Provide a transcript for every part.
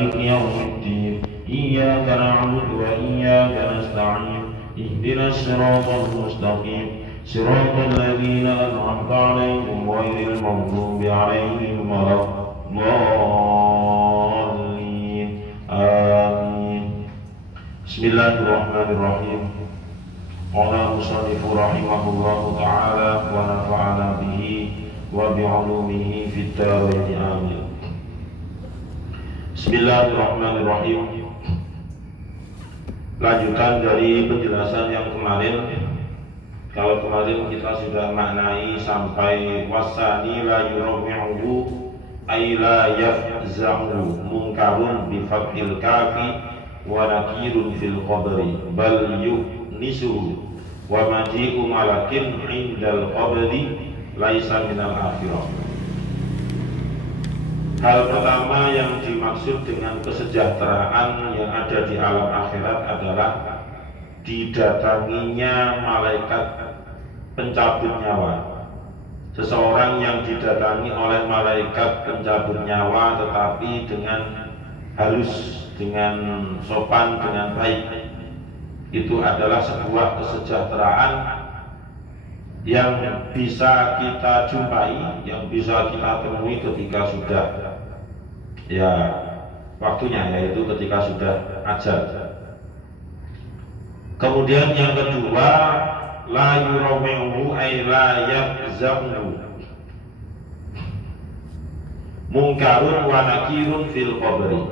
مالك يوم الدين إياك نعبد وإياك نستعين اهدنا الصراط المستقيم صراط الذين أنعمت عليهم غير المغضوب عليهم ولا الضالين آمين. بسم الله الرحمن الرحيم. قال المصنف رحمه الله تعالى ونفعنا به وبعلومه في الدارين آمين. Bismillahirrahmanirrahim. Lanjutan dari penjelasan yang kemarin. Kalau kemarin kita sudah maknai sampai wasani la yurawi'uhu ay la yafza'u munkarun bi fathil kafi wa nakirun fil qabri bal yu'nisuhu wa maji'u malakin indal qabri laisa minal akhirah. Hal pertama yang dimaksud dengan kesejahteraan yang ada di alam akhirat adalah didatanginya malaikat pencabut nyawa. Seseorang yang didatangi oleh malaikat pencabut nyawa tetapi dengan halus, dengan sopan, dengan baik, itu adalah sebuah kesejahteraan yang bisa kita jumpai, yang bisa kita temui ketika sudah waktunya, yaitu ketika sudah ajal. Kemudian yang kedua, la yurawi'uhu ay la yafza'uhu munkarun wa nakirun fil qabri.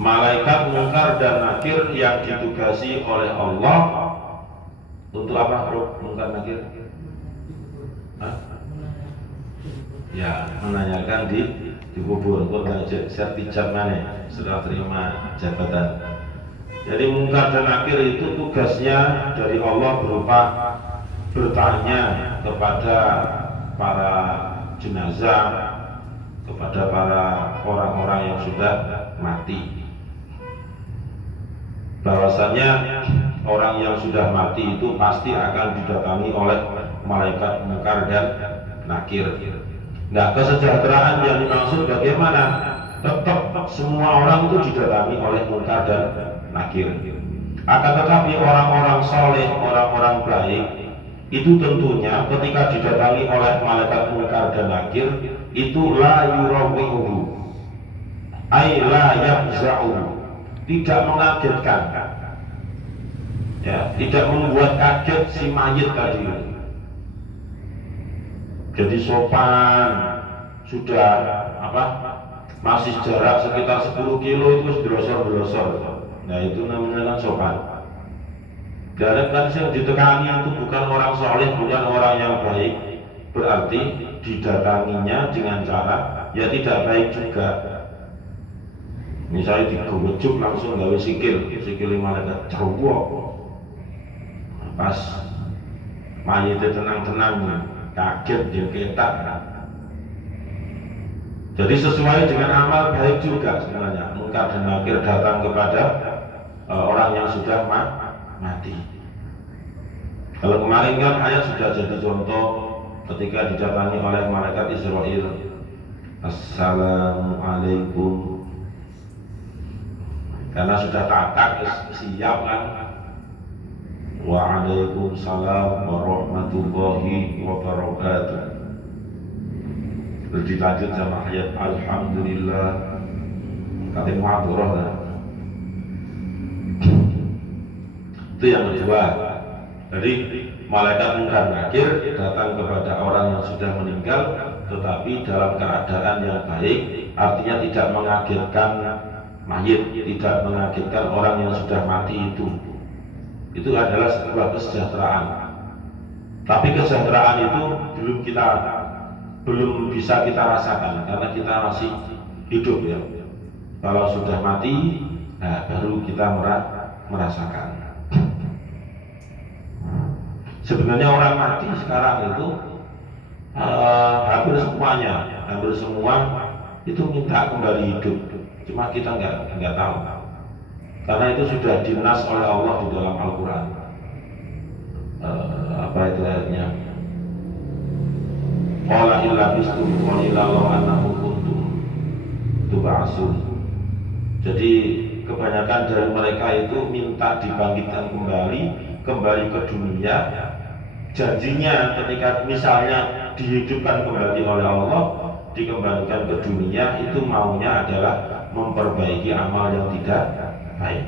Malaikat mungkar dan nakir yang ditugasi oleh Allah untuk apa, bro? Mungkar nakir? Ya, menanyakan di kubur. Kok nggak sertifikat mana setelah terima jabatan? Jadi mungkar dan nakir itu tugasnya dari Allah berupa bertanya kepada para jenazah, kepada para orang-orang yang sudah mati. Bahwasanya orang yang sudah mati itu pasti akan didatangi oleh malaikat mungkar dan nakir. Nah, kesejahteraan yang dimaksud bagaimana? Tetap semua orang itu didatangi oleh mungkar dan nakir. Akan tetapi orang-orang soleh, orang-orang baik itu tentunya ketika didatangi oleh malaikat mungkar dan nakir itu la yurawi'uhu ay la yafza'uhu, tidak mengagetkan, ya, tidak membuat kaget si mayit tadi. Jadi sopan, sudah masih jarak sekitar 10 kilo itu berosor-berosor. Nah, itu namanya kan sopan. Dan kan yang ditekani itu bukan orang soleh, bukan orang yang baik, berarti didatanginya dengan cara ya tidak baik juga. Misalnya digewejuk langsung gawe sikil malaikat cowok. Pas mayitnya tenang-tenang, kaget dia ketak. Jadi sesuai dengan amal baik juga sebenarnya. Mungkar dan nakir datang kepada orang yang sudah mati. Kalau kemarin kan ayat sudah jadi contoh ketika didatangi oleh malaikat Israel. Assalamualaikum. Karena sudah takak siap kan. Waalaikumsalam warahmatullahi wabarakatuh. Terus dilanjut sama ayat alhamdulillah. Kata mu'adzurah lah. Itu yang kedua. Jadi malaikat mungkar nakir datang kepada orang yang sudah meninggal tetapi dalam keadaan yang baik, artinya tidak mengagetkan mayit, tidak mengagetkan orang yang sudah mati itu. Itu adalah sebuah kesejahteraan. Tapi kesejahteraan itu belum bisa kita rasakan karena kita masih hidup ya. Kalau sudah mati, nah baru kita merasakan. Sebenarnya orang mati sekarang itu hampir semua itu minta kembali hidup. Cuma kita nggak tahu. Karena itu sudah dinas oleh Allah di dalam Al-Quran. Apa itu ayatnya? Qala illa bistum qalilan law annakum kuntum rasul. Jadi kebanyakan dari mereka itu minta dibangkitkan kembali ke dunia. Janjinya ketika misalnya dihidupkan kembali oleh Allah, dikembalikan ke dunia, itu maunya adalah memperbaiki amal yang tidak baik.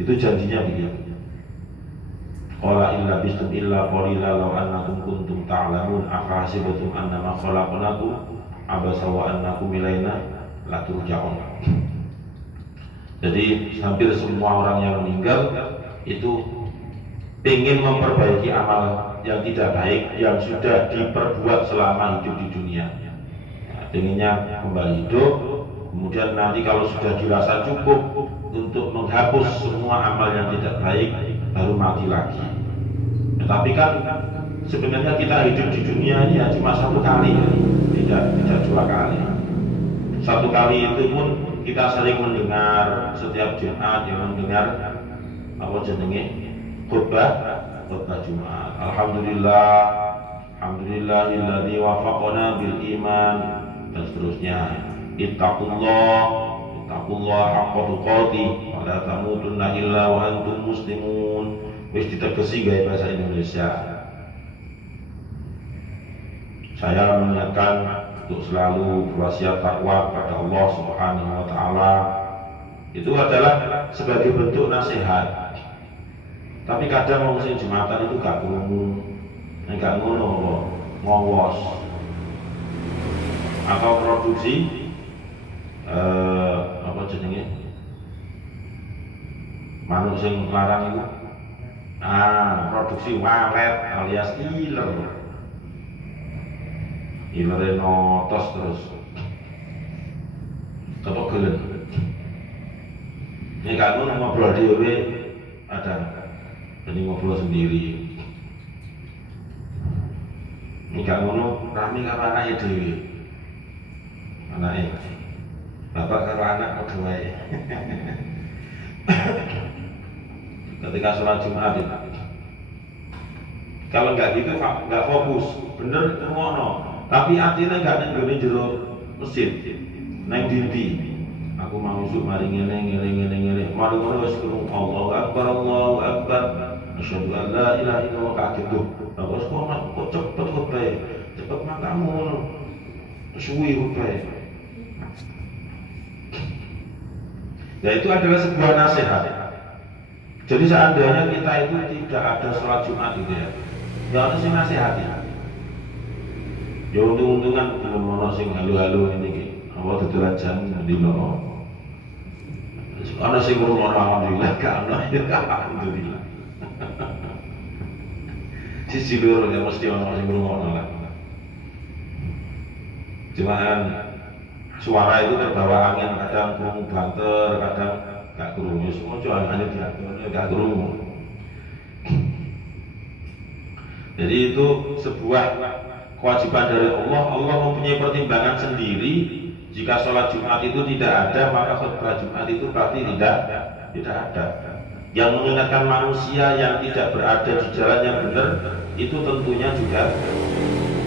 Itu janjinya begitu. Qala illa bistum illa qalila law annakum kuntum ta'lamun afahasibatum annama khalaqnakum abasa wa annakum ilaina la turja'un. Jadi hampir semua orang yang meninggal itu ingin memperbaiki amal yang tidak baik yang sudah diperbuat selama hidup di dunia. Inginnya kembali hidup, kemudian nanti kalau sudah dirasa cukup untuk menghapus semua amal yang tidak baik, baru mati lagi. Tapi kan sebenarnya kita hidup di dunia ini ya cuma satu kali, tidak dua kali. Satu kali itu pun kita sering mendengar setiap Jumat yang mendengar apa jenenge khutbah Jumat. Alhamdulillahilladzi wafaqana bil iman dan seterusnya. Ittaqullah haqqa tuqatih wa la tamutunna illa wa antum muslimun. Wis ditegesi gaya bahasa Indonesia. Saya mengingatkan untuk selalu berwasiat takwa kepada Allah Subhanahu wa taala. Itu adalah sebagai bentuk nasihat. Tapi kadang wong sing Jumatan itu gak krungu. Nek gak ngono ngowos. Atau produksi apa jenenge? Manuk sing larang itu produksi walet alias iler notos terus ketok gelen. Ini kamu ngobrol dhewe ada, jadi ngobrol sendiri. Ini kamu rame karo anake dhewe, anake bapak karo anak padha wae. Ketika sholat Jumat itu, kalau nggak gitu nggak fokus, bener ngono. Tapi artinya nggak nenggone jero masjid, neng dindi. Aku mau masuk mari ngene. Mari ngono wis krungu Allahu Akbar. Asyhadu an la ilaha illallah kaget tuh. Bagus kok cepet khotbah, cepet matamu ngono. Suwi khotbah. Ya itu adalah sebuah nasihat. Jadi seandainya kita itu tidak ada sholat Jumat itu ya harus sing nasihati. Ya untung-untungan belum ono sing halu-halu ini apa dodolan jam dino. Ono sing ngurung alhamdulillah gak ono ya alhamdulillah. Sisi loro ya mesti ono sing ngurung lah. Cuman suara itu terbawa angin, kadang kurung banter, kadang gak kurung, semua cuma hanya gak kurung. Jadi itu sebuah kewajiban dari Allah. Allah mempunyai pertimbangan sendiri. Jika sholat Jumat itu tidak ada, maka khutbah Jumat itu berarti tidak ada. Yang mengingatkan manusia yang tidak berada di jalan yang benar, itu tentunya juga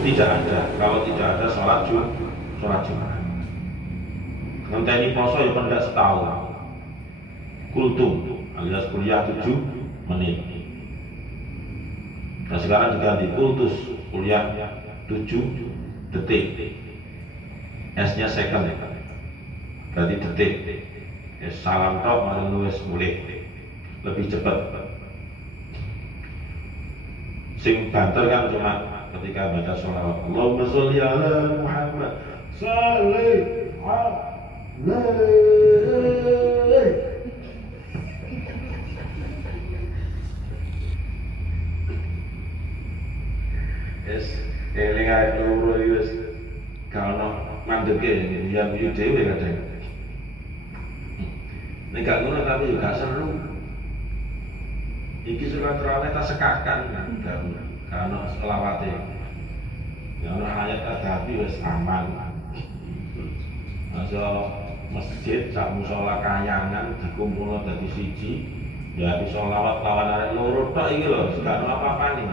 tidak ada. Kalau tidak ada sholat Jumat. Ngenteni poso ya pendak setahun. Kultum alias kuliah 7 menit. Nah sekarang diganti kultus, kuliah 7 detik. S-nya second, berarti detik. Salam tok malah nulis mulai lebih cepat. Sing banter kan cuma ketika baca sholawat. Allahumma sholli ala Muhammad salli alaihi. Yes, eling ae loro iki wis kalau mandeke yang yo dhewe kadang. Nek gak ngono tapi yo gak seru. Iki silaturahmi tak sekakan kan selawate. Ya ana ayat tadapi wis aman. Masa masjid sak musala kayangan dikumpulno dadi siji, ya bisa lawat lawan arek loro tok iki lho, gak ono apa-apane.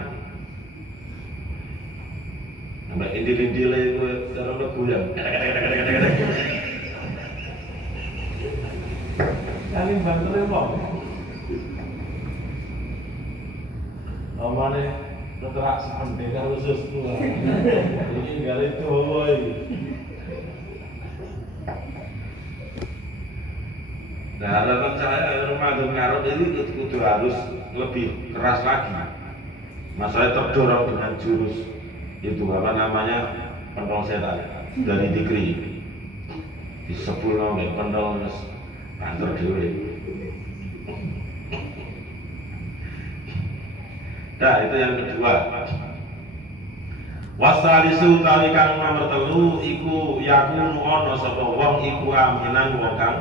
Mbak indil-indile kowe karo goyang. bantere wong. Omane terak sampe karo susku. Iki gale dawa iki. Nah, dalam saya Ramadan Karot ini kudu harus lebih keras lagi. Masalah terdorong dengan jurus itu apa namanya pentol setan dari dikri di 10 pentol kantor dewe. Nah itu yang kedua. Wasalisu tawi kang nomor telu iku yakunu ono sapa wong iku aminan wong kang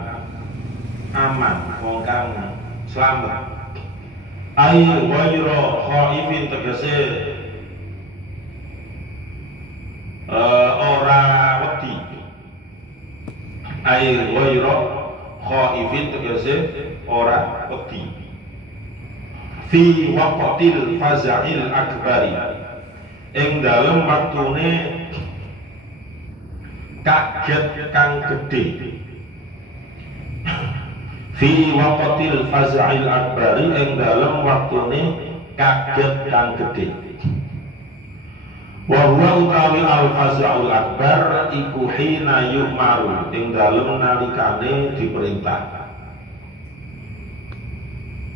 aman, wong kang selamat. Ai wajro khaifin tegese ora wedi. Ai wajro khaifin tegese ora wedi. Fi waqtil faza'il akbari. Ing dalem waktune kaget kang gedhe. Fi waqtil faza'il akbari ing dalem waktune kaget kang gedhe. Wa huwa utawi al faza'ul akbar iku hina yumaru ing dalem nalikane diperintah.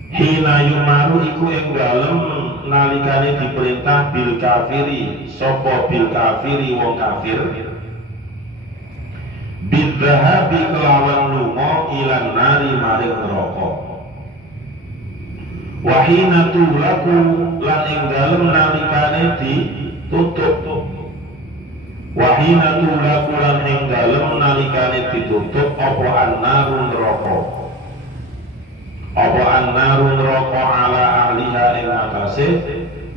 Hina yumaru iku ing dalem nalikane diperintah bil kafiri sapa bil kafiri wong kafir bidhahabi kelawan lunga ilan nari maring neraka. Wahina tulaku lan ing dalem nalikane ditutup. Wahina tulaku lan ing dalem nalikane ditutup apa annaru neraka. Apa annaru neraka ala ahliha ing atase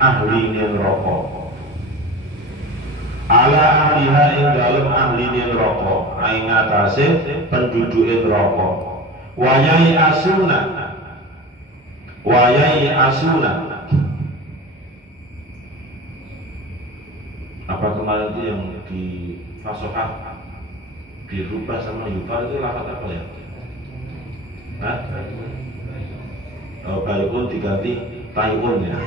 ahli neraka. Ala ahliha ing dalem ahli neraka ing atase penduduk neraka. Wayai asuna. Wayai asuna. Apa kemarin itu yang di Fasohah dirubah sama Yufar itu lafaz apa ya? Hah? Oh, Bayun diganti Taiwan ya.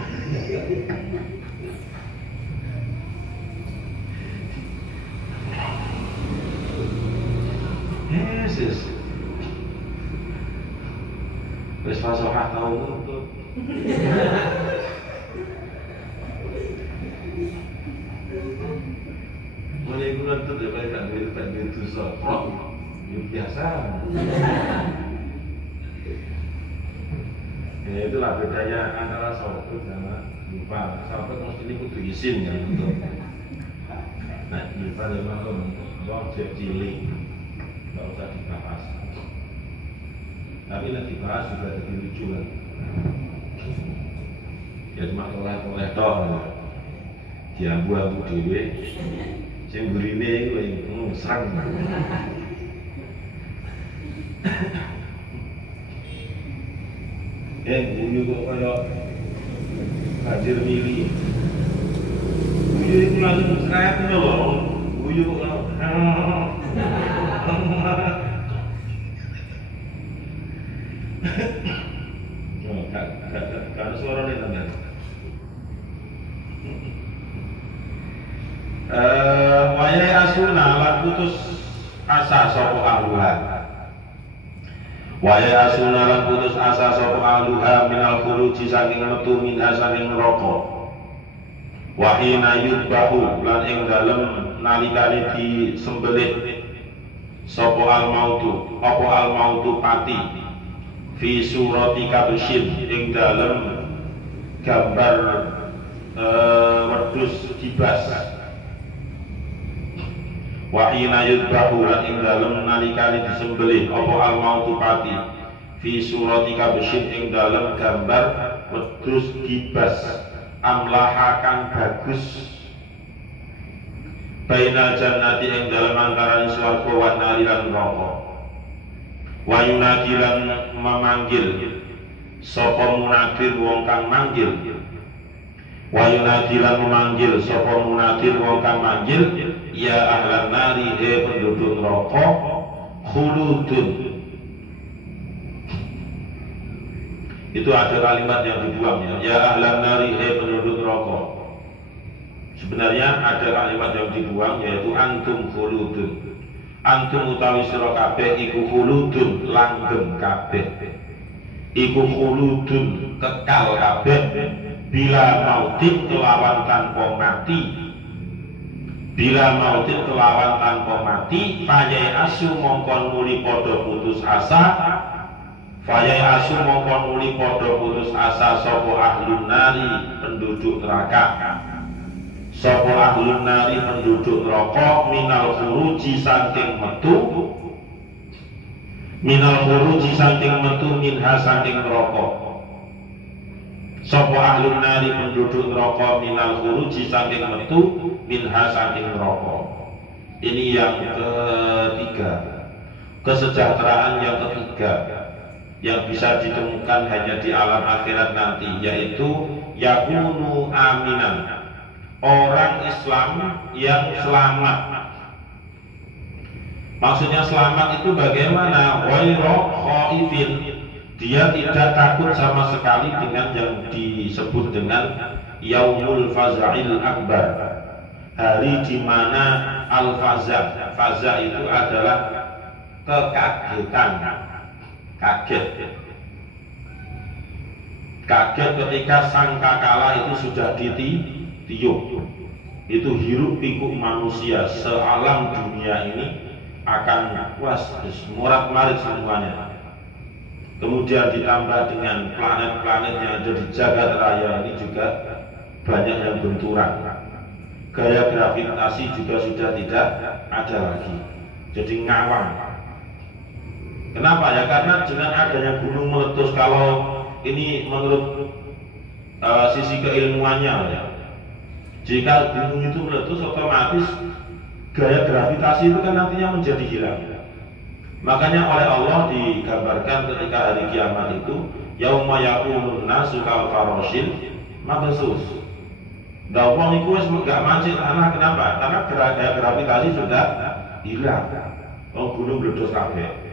Yesus. Wis Fasohah tahu tuh. Mulai bulan itu dia balik tak itu soal biasa. Ya itulah bedanya antara sahabat sama Yufar. Sahabat mesti ini kudu izin ya untuk. Nah Yufar memang wong cilik, nggak usah dibahas. Tapi nanti dibahas juga jadi lucu kan. Ya cuma oleh toh, diambu-ambu dewe. Sing burine iku serang. Guyu kok kaya hadir mili. Guyu itu langsung seret lho. Guyu kok kan suarane tenan. Wayai asuna lan putus asa sapa ahluha. Wayai asuna lan putus asa sapa ahluha minal khuruji saking metu minha saking neraka. Wahina yudbahu lan ing dalem nalikane disembelih sapa al mautu apa al mautu pati fi surati kabsyin ing dalem gambar wedhus kibas. Wahina yudbahu lan ing dalem nalikane disembelih apa al mautu pati fi surati kabsyin ing dalem gambar wedhus kibas amlahakan bagus bainal jannati ing dalem antaraning swarga wan nari lan neraka. Wa yunadi lan memanggil sapa munadir wong kang manggil. Wa yunadi lan memanggil sapa munadir wong kang manggil ya ahlan nari he penduduk neraka khuludun Itu ada kalimat yang dibuang ya. Ya ahlan nari, hai penduduk neraka. Sebenarnya ada kalimat yang dibuang yaitu antum khuludun. Antum utawi sira kabeh iku khuludun, langgeng kabeh. Iku khuludun, kekal kabeh bila mautin kelawan tanpa mati. Bila mautin kelawan tanpa mati, fayai asu mongkon muli padha putus asa. Fayai asu mongkon muli padha putus asa sapa ahlun nari penduduk neraka. Sapa ahlun nari penduduk neraka minal khuruji saking metu. Minal khuruji saking metu minha saking neraka. Sapa ahlun nari penduduk neraka minal khuruji saking metu minha saking neraka. Ini yang ketiga. Kesejahteraan yang ketiga yang bisa ditemukan hanya di alam akhirat nanti, yaitu yakunu aminan, orang Islam yang selamat. Maksudnya selamat itu bagaimana? Ghairu khaifin, dia tidak takut sama sekali dengan yang disebut dengan yaumul faza'il akbar, hari di mana al-faza'. Faza' itu adalah kekagetan, kaget ketika sangkakala itu sudah ditiup. Itu hiruk pikuk manusia sealam dunia ini akan murat marit semuanya. Kemudian ditambah dengan planet-planet yang ada di jagat raya ini juga banyak yang benturan. Gaya gravitasi juga sudah tidak ada lagi, jadi ngawang. Kenapa ya? Karena dengan adanya gunung meletus, kalau ini menurut sisi keilmuannya ya, jika gunung itu meletus otomatis gaya gravitasi itu kan nantinya menjadi hilang. Makanya oleh Allah digambarkan ketika hari kiamat itu yauma yaqumun nasu kal farosil mabsus. Dawang itu enggak mancing tanah. Kenapa? Karena gaya gravitasi sudah hilang. Gunung meletus kabeh.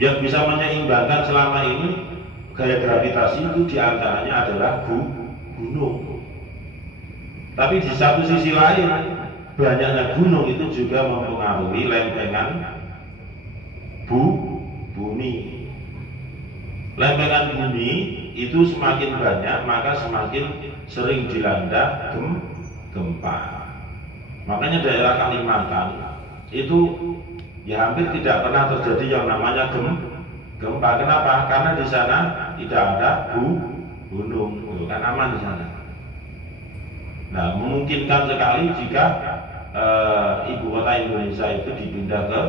Yang bisa menyeimbangkan selama ini gaya gravitasi itu diantaranya adalah gunung. Tapi di satu sisi lain, banyaknya gunung itu juga mempengaruhi lempengan bumi. Lempengan bumi itu semakin banyak, maka semakin sering dilanda gempa. Makanya daerah Kalimantan itu ya hampir tidak pernah terjadi yang namanya gempa. Kenapa? Karena di sana tidak ada gunung, kan aman di sana. Nah, memungkinkan sekali jika ibu kota Indonesia itu dipindah ke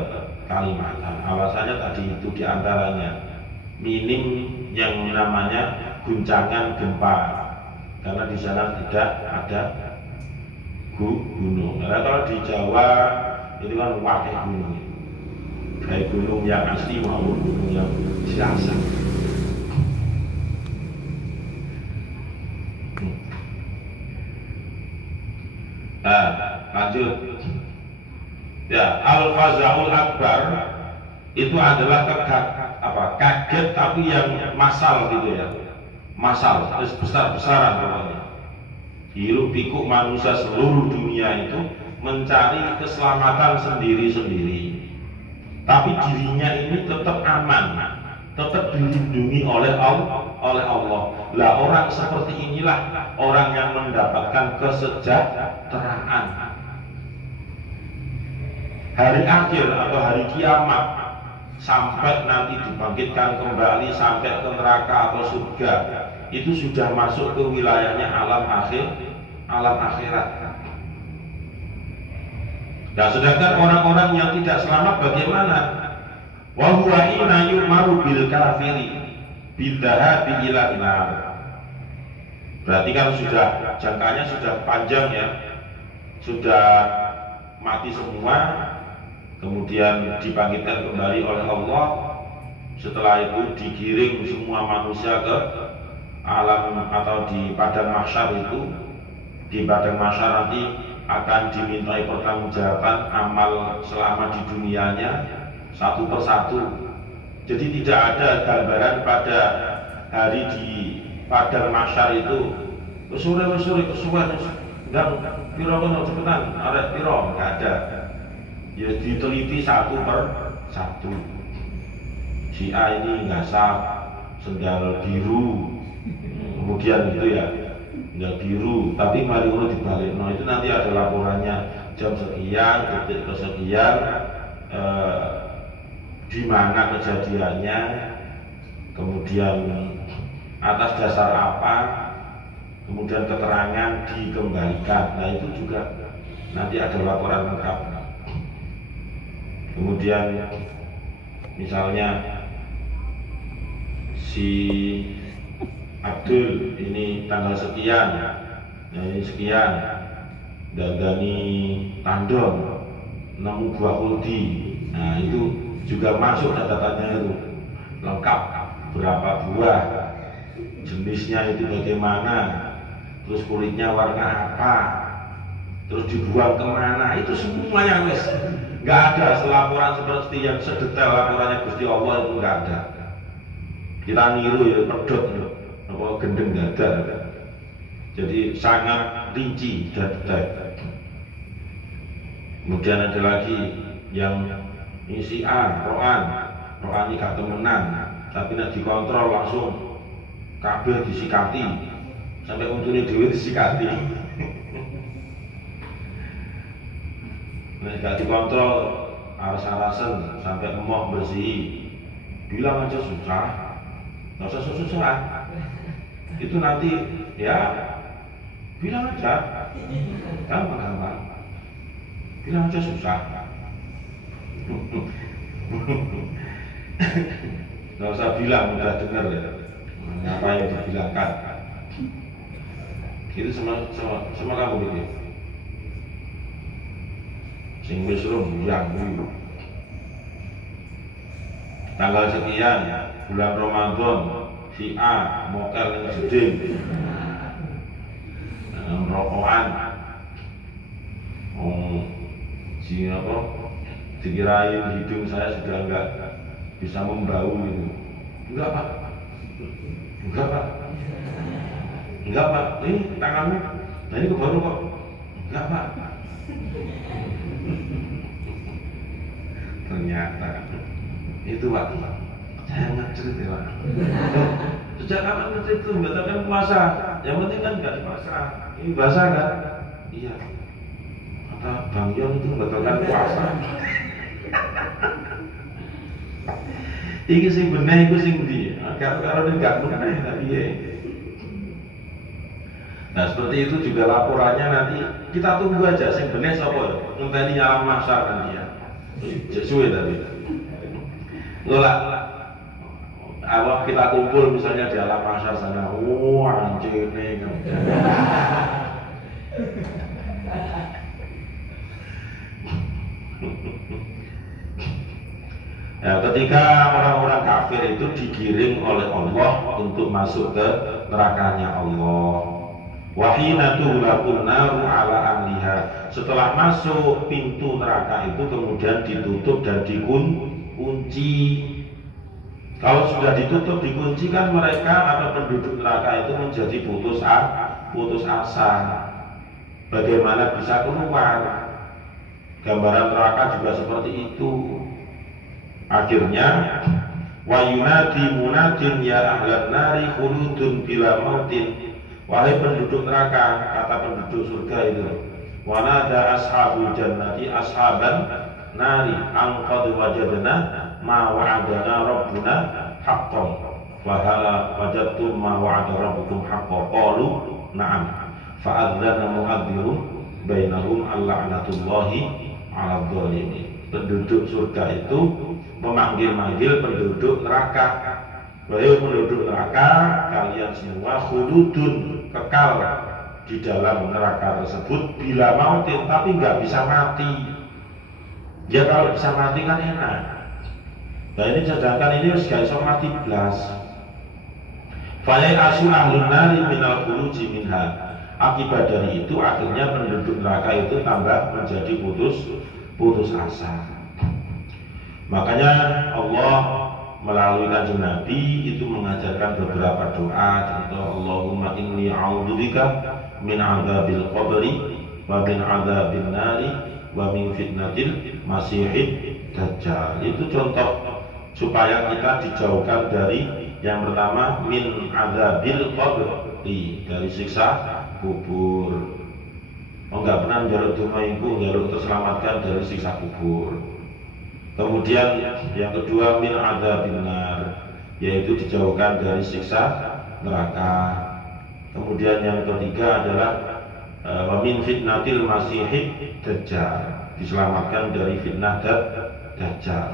Kalimantan. Alasannya tadi itu diantaranya minim yang namanya guncangan gempa, karena di sana tidak ada gunung. Karena kalau di Jawa itu kan wakil gunung. Baik gunung yang asli maupun gunung yang biasa. Nah, lanjut. Ya, al-faza'ul akbar itu adalah kaget tapi yang massal gitu ya. Massal, besar-besaran pokoknya. Hiruk pikuk manusia seluruh dunia itu mencari keselamatan sendiri-sendiri. Tapi dirinya ini tetap aman, tetap dilindungi oleh Allah. Lah orang seperti inilah orang yang mendapatkan kesejahteraan. Hari akhir atau hari kiamat, sampai nanti dibangkitkan kembali sampai ke neraka atau surga, itu sudah masuk ke wilayahnya alam akhirat. Nah, sedangkan orang-orang yang tidak selamat bagaimana? Wa huwa ina yu'maru bil kafiri bidhahabi ila nar. Berarti kan sudah jangkanya sudah panjang ya. Sudah mati semua, kemudian dibangkitkan kembali oleh Allah. Setelah itu digiring semua manusia ke alam atau di padang mahsyar itu. Di padang mahsyar nanti akan dimintai pertanggungjawaban amal selama di dunianya satu persatu. Jadi tidak ada gambaran pada hari di padang mahsyar itu sore kesuwen dan piro kono cepetan arek piro enggak ada. Ya diteliti satu per satu. Si A ini ngasap sendal biru, kemudian itu ya sendal biru, tapi mari ngono dibalik. No, itu nanti ada laporannya jam sekian, detik kesekian, di mana kejadiannya, kemudian atas dasar apa, kemudian keterangan dikembalikan. Nah itu juga nanti ada laporan lengkap. Kemudian misalnya si Abdul ini tanggal sekian, nah ini sekian, dandani tandon, nemu buah kuldi. Nah itu juga masuk data-datanya itu lengkap, berapa buah, jenisnya itu bagaimana, terus kulitnya warna apa, terus dibuang kemana, itu semuanya wes. Nggak ada laporan seperti yang sedetail laporannya Gusti Allah itu nggak ada. Kita niru ya pedot, apa gendeng nggak ada. Jadi sangat rinci dan detail. Kemudian ada lagi yang ini si A, Roan ini gak temenan, tapi nak dikontrol langsung kabeh disikati, sampai untune dhewe disikati. Nah, gak dikontrol aras-arasan sampai emoh bersih, bilang aja susah, nggak usah susah. Itu nanti ya bilang aja, gampang, bilang aja susah. Nggak usah bilang, udah dengar ya apa yang dibilangkan. Itu sama kamu gitu. Sing wis yang tanggal sekian bulan Ramadan si A mokel yang jeding rokokan si apa dikirain hidung saya sudah enggak bisa membau gitu. Enggak pak, ini tanganmu, nah ini kebaru kok. Enggak pak. Ternyata itu pak, saya ngecerit ya pak. Sejak kapan ngecerit itu membatalkan puasa? Yang penting kan nggak puasa. Ini basah kan? Iya. Kata Bang Yon itu membatalkan puasa. Iki sing bener iku sing ndi? Kalau enggak bener tapi ya. Nah seperti itu juga laporannya nanti kita tunggu aja sing bener sapa. Ngenteni alam mahsyar nanti ya. Sesuai tadi. Nolak. Awak kita kumpul misalnya di alam mahsyar sana. Anjene kan. Ya, ketika orang-orang kafir itu digiring oleh Allah untuk masuk ke nerakanya Allah. Wahina tughlaqun naru ala ahliha. Setelah masuk pintu neraka itu kemudian ditutup dan dikunci. Kalau sudah ditutup dikunci kan mereka atau penduduk neraka itu menjadi putus asa. Bagaimana bisa keluar? Gambaran neraka juga seperti itu. Akhirnya wa yunadi munadin ya ahlan nari khuludun bila mautin. Wahai penduduk neraka, kata penduduk surga itu, wa nada ashabul jannati ashaban nari an qad wajadna ma wa'adana rabbuna haqqan wa hal wajadtum ma wa'ada rabbukum haqqan qalu na'am fa'adzana mu'adzirun bainahum al-la'natullahi 'alal dhalimin. Penduduk surga itu memanggil-manggil penduduk neraka. Wahai penduduk neraka, kalian semua khuludun, kekal di dalam neraka tersebut bila mautin, tapi nggak bisa mati. Ya kalau bisa mati kan enak. Nah ini sedangkan ini harus gak bisa mati belas. Fayai asu ahlun nari minal khuluji minha. Akibat dari itu akhirnya penduduk neraka itu tambah menjadi putus asa. Makanya Allah melalui kanjeng Nabi itu mengajarkan beberapa doa, contoh Allahumma inni a'udzubika min adzabil qabri wa min adzabil nari wa min fitnatil masiihid dajjal. Itu contoh supaya kita dijauhkan dari yang pertama min adzabil qabri, dari siksa kubur. Enggak pernah njaluk donga iku njaluk terselamatkan dari siksa kubur. Kemudian yang kedua min adzabin nar, yaitu dijauhkan dari siksa neraka. Kemudian yang ketiga adalah min fitnatil masiihid dajjal, diselamatkan dari fitnah dajjal.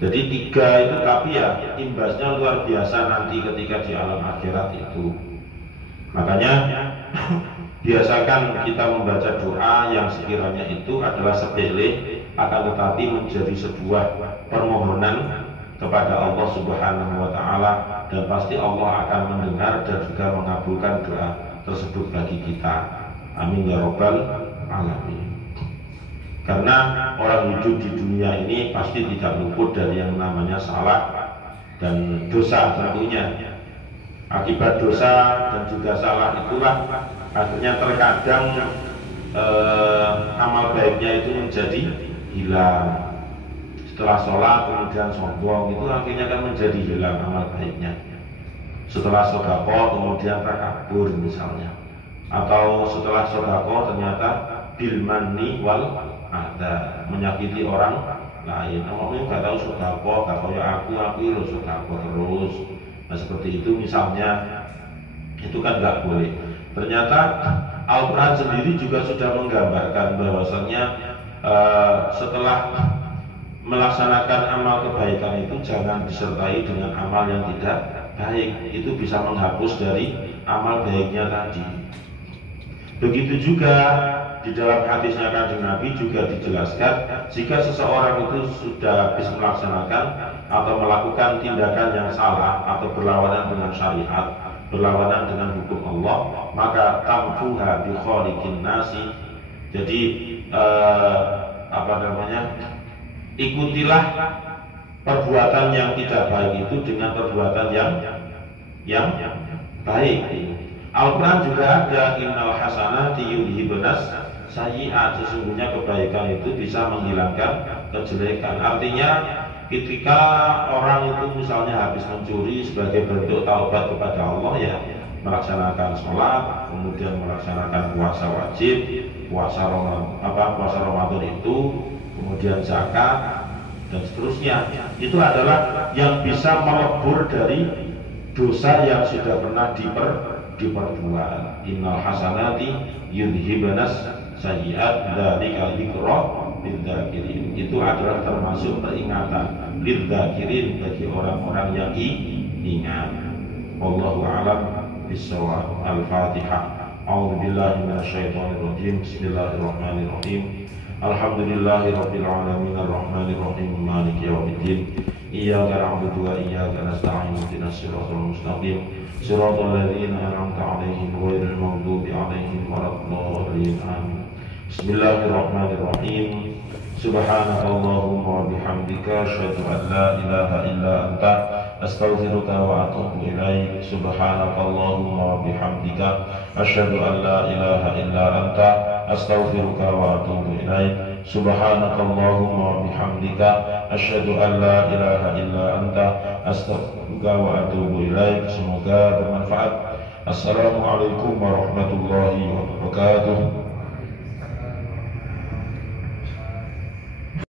Jadi tiga itu, tapi ya imbasnya luar biasa nanti ketika di alam akhirat itu. Makanya biasakan kita membaca doa yang sekiranya itu adalah sepele, akan tetapi menjadi sebuah permohonan kepada Allah Subhanahu wa Ta'ala, dan pasti Allah akan mendengar dan juga mengabulkan doa tersebut bagi kita. Amin ya Rabbal Alamin. Karena orang hidup di dunia ini pasti tidak luput dari yang namanya salah dan dosa tentunya. Akibat dosa dan juga salah itulah akhirnya terkadang amal baiknya itu menjadi hilang. Setelah sholat kemudian sombong, itu akhirnya kan menjadi hilang amal baiknya. Setelah sedekah kemudian takabur misalnya, atau setelah sedekah ternyata bil manni wal ada menyakiti orang lain. Kamu nggak tahu sedekah, nggak kayak aku lo sedekah terus. Nah seperti itu misalnya, itu kan nggak boleh. Ternyata Al-Quran sendiri juga sudah menggambarkan bahwasannya setelah melaksanakan amal kebaikan itu jangan disertai dengan amal yang tidak baik. Itu bisa menghapus dari amal baiknya tadi. Begitu juga di dalam hadisnya kanjeng Nabi juga dijelaskan, jika seseorang itu sudah habis melaksanakan atau melakukan tindakan yang salah atau berlawanan dengan syariat, berlawanan dengan hukum Allah, maka tamfuha bi khaliqin nasi. Jadi ikutilah perbuatan yang tidak baik itu dengan perbuatan yang baik. Al-Quran juga ada innal hasanati yudhibunas sayyi'at, sesungguhnya kebaikan itu bisa menghilangkan kejelekan. Artinya ketika orang itu misalnya habis mencuri sebagai bentuk taubat kepada Allah, ya melaksanakan sholat, kemudian melaksanakan puasa wajib, puasa Ramadan itu, kemudian zakat dan seterusnya, itu adalah yang bisa melebur dari dosa yang sudah pernah diperbuat. Innal hasanati yudhibanas sayyi'at dzalika dzikra lidzakirin. Itu adalah termasuk peringatan lidzakirin bagi orang-orang yang ingat. Wallahu a'lam bissawab. Al-Fatihah. A'udzubillahi minasyaitonir rajim. Bismillahirrahmanirrahim. Alhamdulillahirabbil alamin arrahmanir rahim maliki yaumiddin. Iyyaka na'budu wa iyyaka nasta'in ihdinas siratal mustaqim siratal ladzina an'amta 'alaihim ghairil maghdubi 'alaihim waladdallin. Amin. Bismillahirrahmanirrahim. Subhanakallahumma wa bihamdika asyhadu an la ilaha illa anta astaghfiruka wa atubu ilaik. Subhanakallahumma wa bihamdika asyhadu an la ilaha illa anta astaghfiruka wa atubu ilaik. Subhanakallahumma wa bihamdika asyhadu an la ilaha illa anta astaghfiruka wa atubu ilaik. Semoga bermanfaat. Assalamualaikum warahmatullahi wabarakatuh.